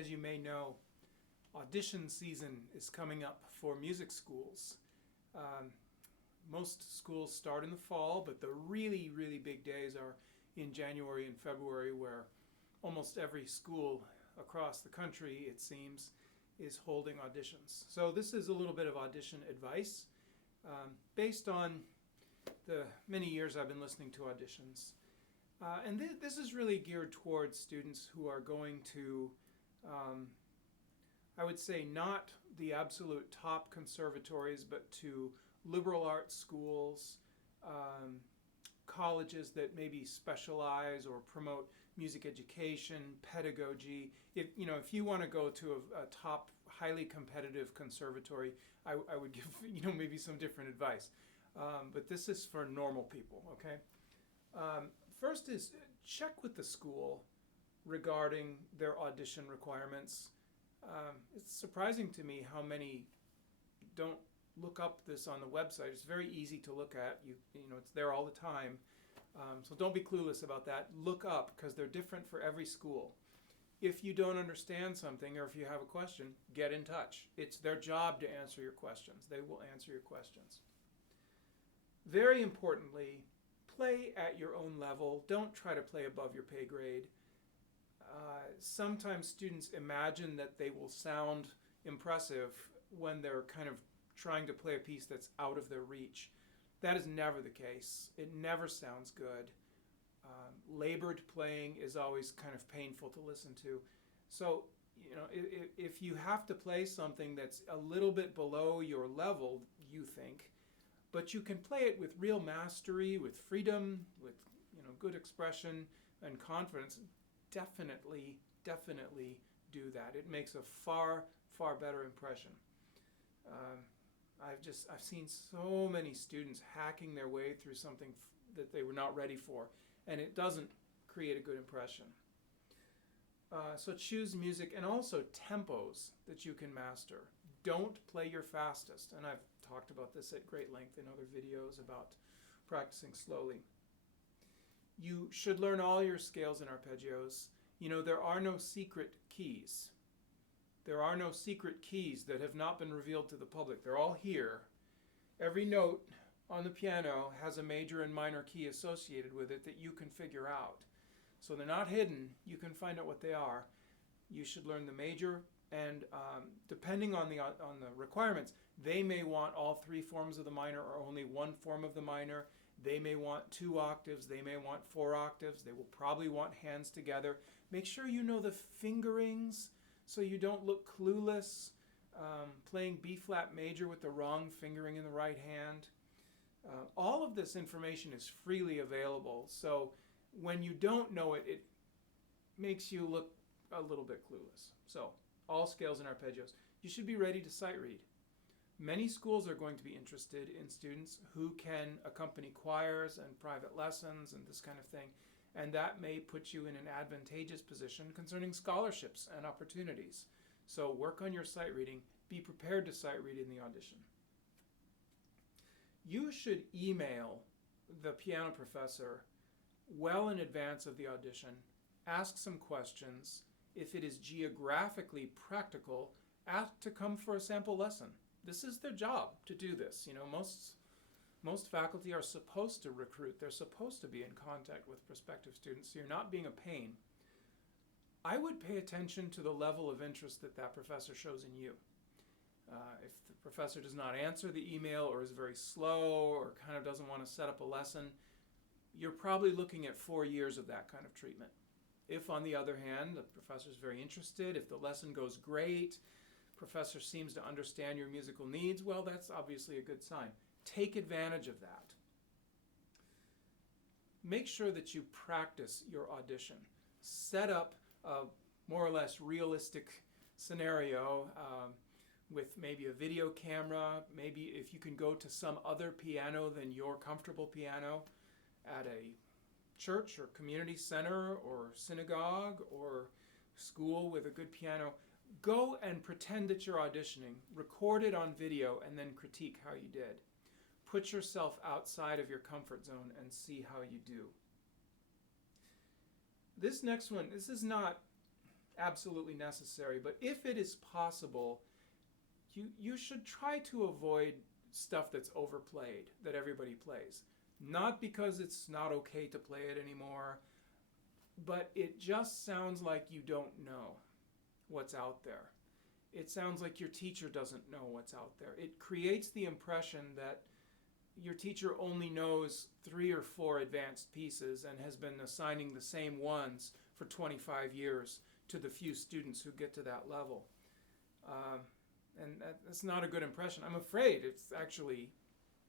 as you may know, audition season is coming up for music schools. Most schools start in the fall, but the really, really big days are in January and February, where almost every school across the country, it seems, is holding auditions. So this is a little bit of audition advice based on the many years I've been listening to auditions. And this is really geared towards students who are going to, I would say, not the absolute top conservatories, but to liberal arts schools, colleges that maybe specialize or promote music education, pedagogy. If you want to go to a top, highly competitive conservatory, I would give maybe some different advice. But this is for normal people, okay? First is check with the school regarding their audition requirements. It's surprising to me how many don't look up this on the website. It's very easy to look at. It's there all the time. So don't be clueless about that. Look up, because they're different for every school. If you don't understand something or if you have a question, get in touch. It's their job to answer your questions. They will answer your questions. Very importantly, play at your own level. Don't try to play above your pay grade. Sometimes students imagine that they will sound impressive when they're kind of trying to play a piece that's out of their reach. That is never the case. It never sounds good. Labored playing is always kind of painful to listen to. So, if you have to play something that's a little bit below your level, you think, but you can play it with real mastery, with freedom, with good expression and confidence, definitely do that. It makes a far better impression. I've seen so many students hacking their way through something that they were not ready for, and it doesn't create a good impression. So choose music and also tempos that you can master. Don't play your fastest, and I've talked about this at great length in other videos about practicing slowly. You should learn all your scales and arpeggios. There are no secret keys. There are no secret keys that have not been revealed to the public. They're all here. Every note on the piano has a major and minor key associated with it that you can figure out. So they're not hidden. You can find out what they are. You should learn the major, and depending on the requirements, they may want all three forms of the minor or only one form of the minor. They may want 2 octaves. They may want 4 octaves. They will probably want hands together. Make sure you know the fingerings, so you don't look clueless, playing B-flat major with the wrong fingering in the right hand. All of this information is freely available, so when you don't know it, it makes you look a little bit clueless. So, all scales and arpeggios. You should be ready to sight read. Many schools are going to be interested in students who can accompany choirs and private lessons and this kind of thing, and that may put you in an advantageous position concerning scholarships and opportunities. So work on your sight reading. Be prepared to sight read in the audition. You should email the piano professor well in advance of the audition. Ask some questions. If it is geographically practical, ask to come for a sample lesson. This is their job to do this. Most faculty are supposed to recruit. They're supposed to be in contact with prospective students, so you're not being a pain. I would pay attention to the level of interest that professor shows in you. If the professor does not answer the email or is very slow or kind of doesn't want to set up a lesson, you're probably looking at 4 years of that kind of treatment. If, on the other hand, the professor is very interested, if the lesson goes great, professor seems to understand your musical needs, well, that's obviously a good sign. Take advantage of that. Make sure that you practice your audition. Set up a more or less realistic scenario with maybe a video camera, maybe if you can go to some other piano than your comfortable piano at a church or community center or synagogue or school with a good piano. Go and pretend that you're auditioning, record it on video, and then critique how you did. Put yourself outside of your comfort zone and see how you do. This next one, this is not absolutely necessary. But if it is possible, you should try to avoid stuff that's overplayed, that everybody plays. Not because it's not okay to play it anymore, but it just sounds like you don't know what's out there. It sounds like your teacher doesn't know what's out there. It creates the impression that your teacher only knows 3 or 4 advanced pieces and has been assigning the same ones for 25 years to the few students who get to that level. And that's not a good impression. I'm afraid it's actually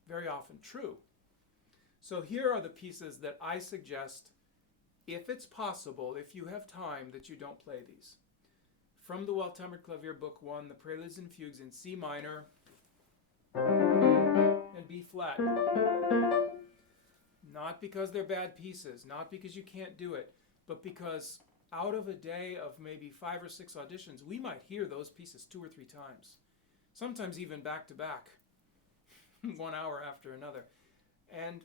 very often true. So here are the pieces that I suggest, if it's possible, if you have time, that you don't play these. From the Well-Tempered Clavier Book 1, the Preludes and Fugues in C minor and B flat. Not because they're bad pieces, not because you can't do it, but because out of a day of maybe 5 or 6 auditions, we might hear those pieces 2 or 3 times. Sometimes even back to back, 1 hour after another. And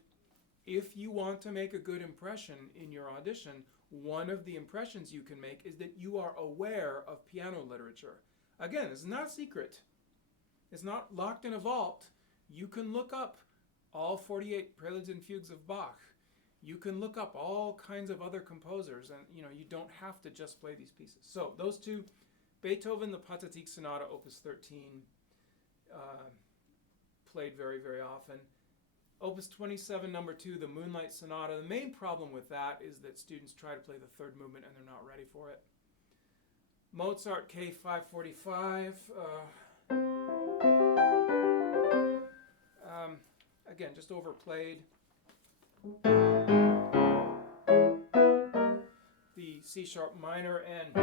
if you want to make a good impression in your audition, one of the impressions you can make is that you are aware of piano literature. Again, it's not secret. It's not locked in a vault. You can look up all 48 Preludes and Fugues of Bach. You can look up all kinds of other composers, and you don't have to just play these pieces. So those two, Beethoven, the Pathetique Sonata, Opus 13, played very, very often. Opus 27, number 2, the Moonlight Sonata. The main problem with that is that students try to play the 3rd movement and they're not ready for it. Mozart, K545. Again, just overplayed. The C-sharp minor and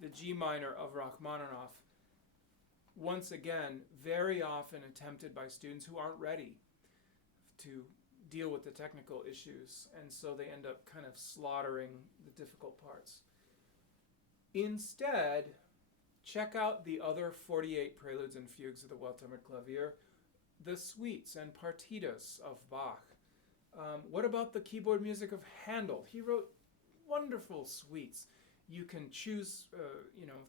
the G minor of Rachmaninoff. Once again, very often attempted by students who aren't ready to deal with the technical issues, and so they end up kind of slaughtering the difficult parts. Instead, check out the other 48 Preludes and Fugues of the Well-Tempered Clavier, the suites and partitas of Bach. What about the keyboard music of Handel? He wrote wonderful suites. You can choose,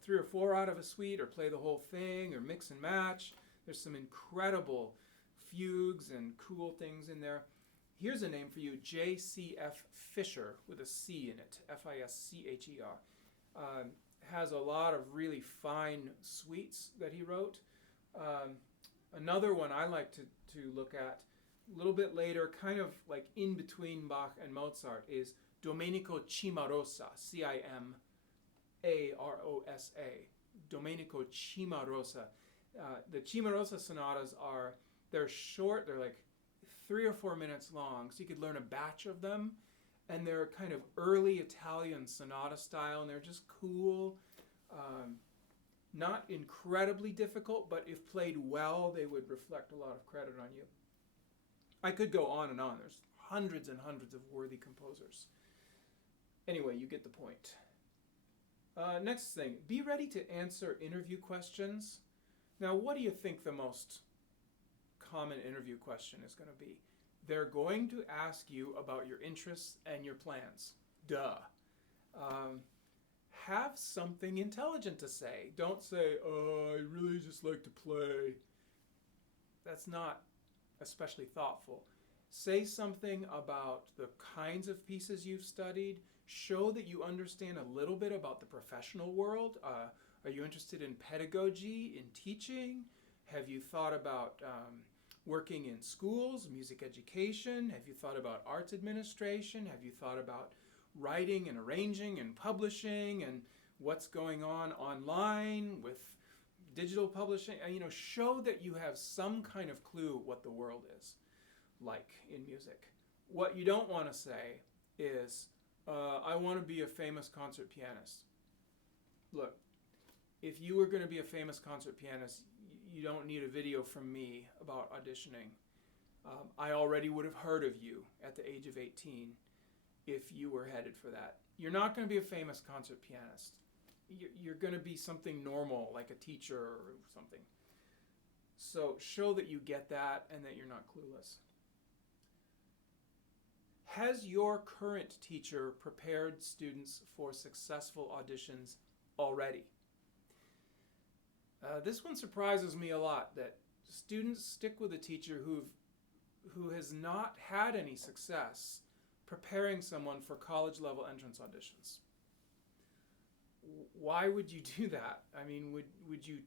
3 or 4 out of a suite, or play the whole thing, or mix and match. There's some incredible fugues and cool things in there. Here's a name for you, J.C.F. Fischer, with a C in it, F-I-S-C-H-E-R. Has a lot of really fine suites that he wrote. Another one I like to look at a little bit later, kind of like in between Bach and Mozart, is Domenico Cimarosa, C-I-M-A-R-O-S-A. Domenico Cimarosa. The Cimarosa sonatas they're short, they're like 3 or 4 minutes long, so you could learn a batch of them, and they're kind of early Italian sonata style, and they're just cool. Not incredibly difficult, but if played well, they would reflect a lot of credit on you. I could go on and on. There's hundreds and hundreds of worthy composers. Anyway, you get the point. Next thing, be ready to answer interview questions. Now, what do you think the most common interview question is going to be? They're going to ask you about your interests and your plans. Duh. Have something intelligent to say. Don't say, oh, I really just like to play. That's not especially thoughtful. Say something about the kinds of pieces you've studied. Show that you understand a little bit about the professional world. Are you interested in pedagogy, in teaching? Have you thought about working in schools, music education? Have you thought about arts administration? Have you thought about writing and arranging and publishing and what's going on online with digital publishing? Show that you have some kind of clue what the world is like in music. What you don't want to say is, I want to be a famous concert pianist. Look, if you were going to be a famous concert pianist, you don't need a video from me about auditioning. I already would have heard of you at the age of 18 if you were headed for that. You're not going to be a famous concert pianist. You're going to be something normal, like a teacher or something. So show that you get that and that you're not clueless. Has your current teacher prepared students for successful auditions already? This one surprises me a lot, that students stick with a teacher who has not had any success preparing someone for college level entrance auditions. Why would you do that? I mean, would you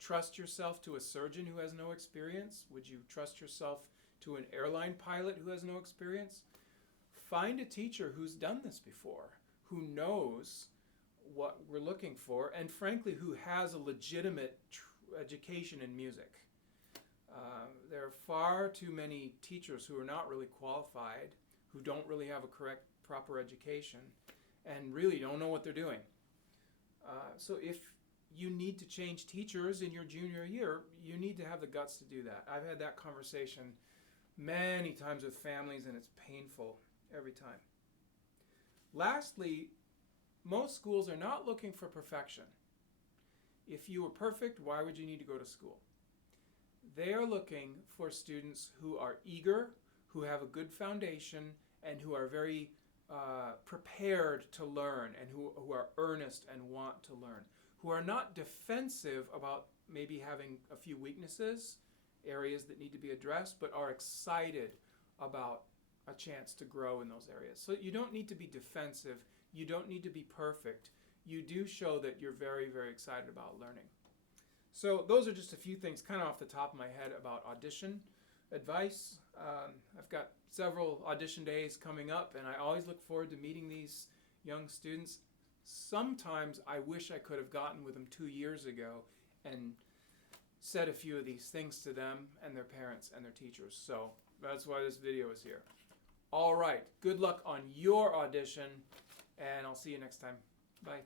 trust yourself to a surgeon who has no experience? Would you trust yourself to an airline pilot who has no experience? Find a teacher who's done this before, who knows what we're looking for, and frankly, who has a legitimate education in music. There are far too many teachers who are not really qualified, who don't really have a proper education, and really don't know what they're doing. So if you need to change teachers in your junior year, you need to have the guts to do that. I've had that conversation many times with families, and it's painful every time. Lastly, most schools are not looking for perfection. If you were perfect, why would you need to go to school? They are looking for students who are eager, who have a good foundation, and who are very prepared to learn, and who are earnest and want to learn, who are not defensive about maybe having a few weaknesses, areas that need to be addressed, but are excited about a chance to grow in those areas. So you don't need to be defensive. You don't need to be perfect. You do show that you're very, very excited about learning. So those are just a few things kind of off the top of my head about audition advice. I've got several audition days coming up, and I always look forward to meeting these young students. Sometimes I wish I could have gotten with them 2 years ago and said a few of these things to them and their parents and their teachers. So that's why this video is here. All right, good luck on your audition, and I'll see you next time. Bye.